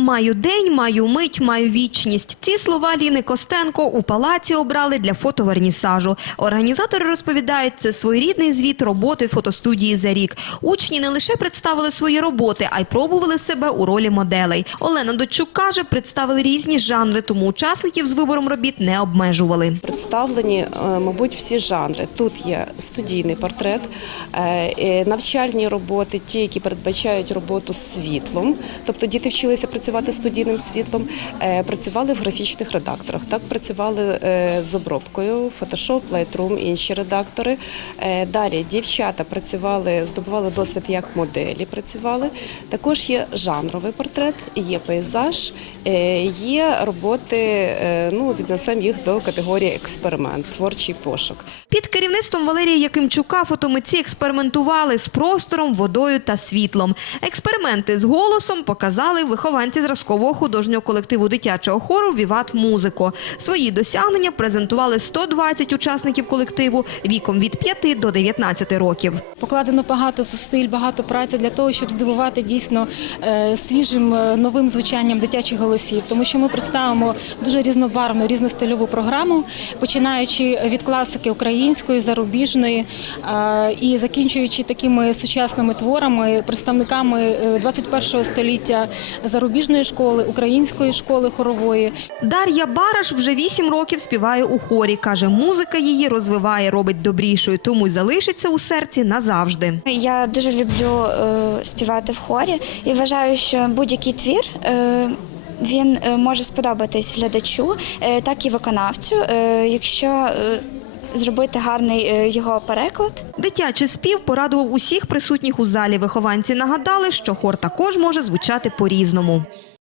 Маю день, маю мить, маю вічність. Ці слова Ліни Костенко у палаці обрали для фотовернісажу. Організатори розповідають, це своєрідний звіт роботи фотостудії за рік. Учні не лише представили свої роботи, а й пробували себе у ролі моделей. Олена Дочук каже, представили різні жанри, тому учасників з вибором робіт не обмежували. Представлені, е, мабуть, всі жанри. Тут є студійний портрет, е, навчальні роботи, ті, які передбачають роботу з світлом. Тобто діти вчилися працювати з студійним світлом, е, працювали в графічних редакторах. Так працювали е, з обробкою, Photoshop, Lightroom, інші редактори. Е, Далі дівчата працювали, здобували досвід як моделі. Працювали. Також є жанровий портрет, є пейзаж, є роботи. Ну віднесемо їх до категорії експеримент, творчий пошук. Під керівництвом Валерія Якимчука фотомитці експериментували з простором, водою та світлом. Експерименти з голосом показали вихованці зразкового художнього колективу дитячого хору Віват Музико. Свої досягнення презентували 120 учасників колективу віком від 5 до 19 років. Покладено багато зусиль, багато праці для того, щоб здивувати дійсно е, свіжим е, новим звучанням дитячих голосів, тому що ми представимо дуже різнобарвну, різностильову програму, починаючи від класики української, зарубіжної е, і закінчуючи такими сучасними творами, представниками е, 21 століття зарубіжної школи, української школи хорової. Дар'я Бараш вже 8 років співає у хорі. Каже, музика її розвиває, робить добрішою, тому й залишиться у серці назавжди. Я дуже люблю е, співати в хорі і вважаю, що будь-який твір. Е, він е, може сподобатись глядачу, так і виконавцю, якщо зробити гарний е, його переклад. Дитячий спів порадував усіх присутніх у залі. Вихованці нагадали, що хор також може звучати по-різному.